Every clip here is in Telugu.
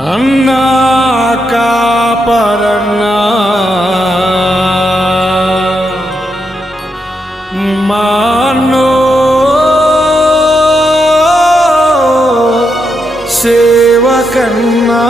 అన్నా కాపరన్నా మానో సేవకన్నా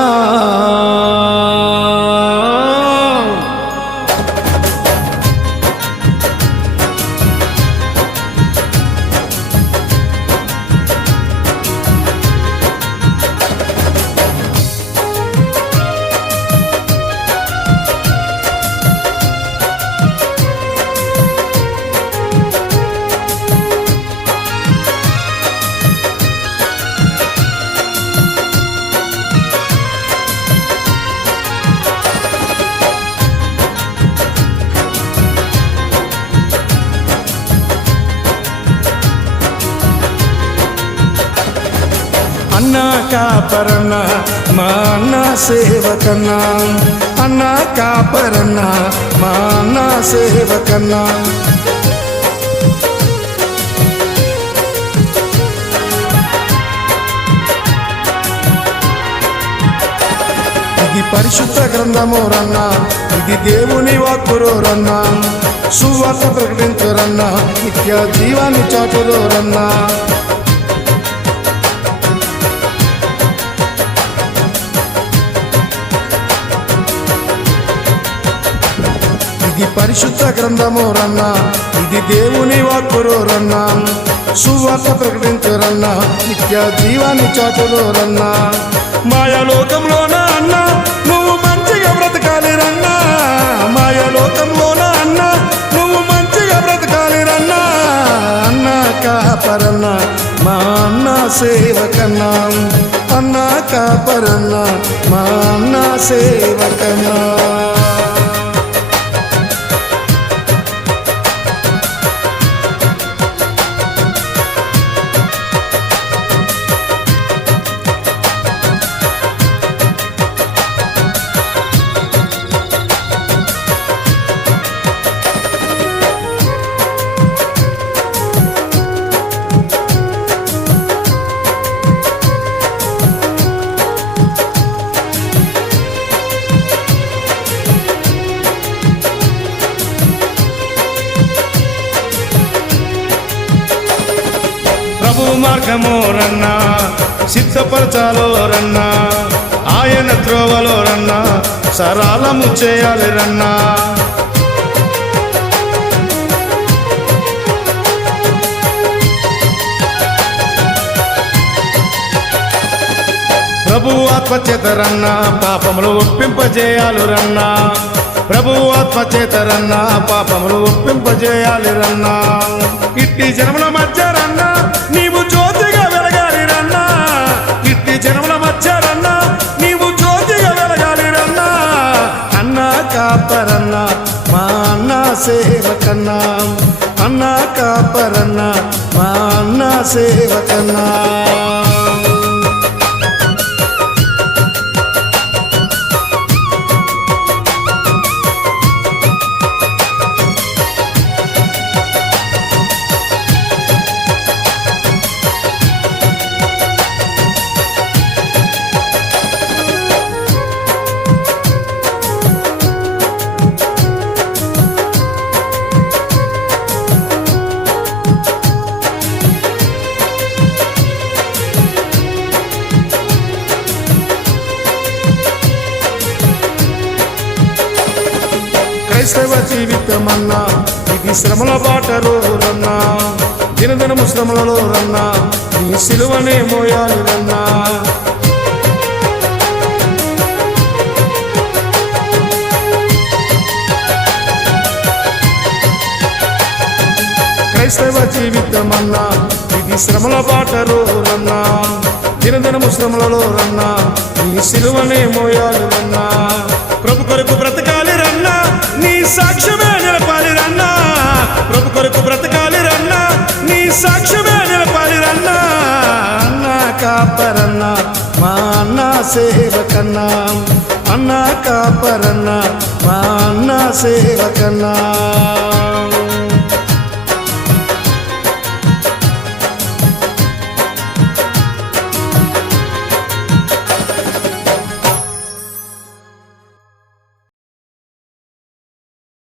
అన్నా కాపరన్నా మా అన్న సేవకన్నా అన్నా కాపరన్నా మా అన్న సేవకన్నా ఇది పరిశుద్ధ గ్రంథము రన్నా, ఇది దేవుని వాక్కురో రన్నా, సువార్త ప్రకటించరన్నా, నిత్య జీవాన్ని చాటులో రన్నా. ఇది పరిశుద్ధ గ్రంథము రన్నా, ఇది దేవుని వాక్కురో రన్నా, సువార్త ప్రకటించరన్నా, నిత్య జీవాన్ని చాటులో రన్నా. మాయాలోకంలోన అన్నా నువ్వు మంచిగా బ్రతకాలి రన్నా, మాయాలోకంలోన అన్నా నువ్వు మంచిగా బ్రతకాలి రన్నా. అన్నా కాపరన్నా మా అన్న సేవకన్నా, అన్నా కాపరన్నా మా అన్న సేవకన్నా. ప్రభు మార్గము రన్నా సిద్ధపరచాలో రన్నా, ఆయన త్రోవలో రన్నా సరళము చేయాలి రన్నా. ప్రభు ఆత్మచేత రన్నా పాపములు ఒప్పింపజేయాలి రన్నా, ప్రభు ఆత్మచేత రన్నా పాపములు ఒప్పింపజేయాలి రన్నా. ఇట్టి జనముల మధ్య రన్నా నీవు జ్యోతిగా వెలగాలి రన్నా, ఇట్టి జనముల మధ్య రన్నా నీవు జ్యోతిగా వెలగాలి రన్నా. అన్నా కాపరన్నా మా అన్న సేవకన్నా, అన్నా కాపరన్నా మా అన్న సేవకన్నా. క్రైస్తవ జీవితమన్నా ఇది శ్రమల బాటలో రన్నా, దినదినము శ్రమలలో రన్నా నీ సిలువనే మోయాలి రన్నా. క్రైస్తవ జీవితమన్నా ఇది శ్రమల బాటలో రన్నా, దినదినము శ్రమలలో రన్నా నీ సిలువనే మోయాలి రన్నా. ప్రభు కొరకు బ్రతకాలి రన్నా, నీ సాక్ష్యమే నిలపాలి రన్నా, ప్రభు కొరకు బ్రతకాలి రన్నా, నీ సాక్ష్యమే నిలపాలి రన్నా. అన్నా కాపరన్నా మా అన్న సేవకన్నా, అన్నా కాపరన్నా మా అన్న సేవకన్నా.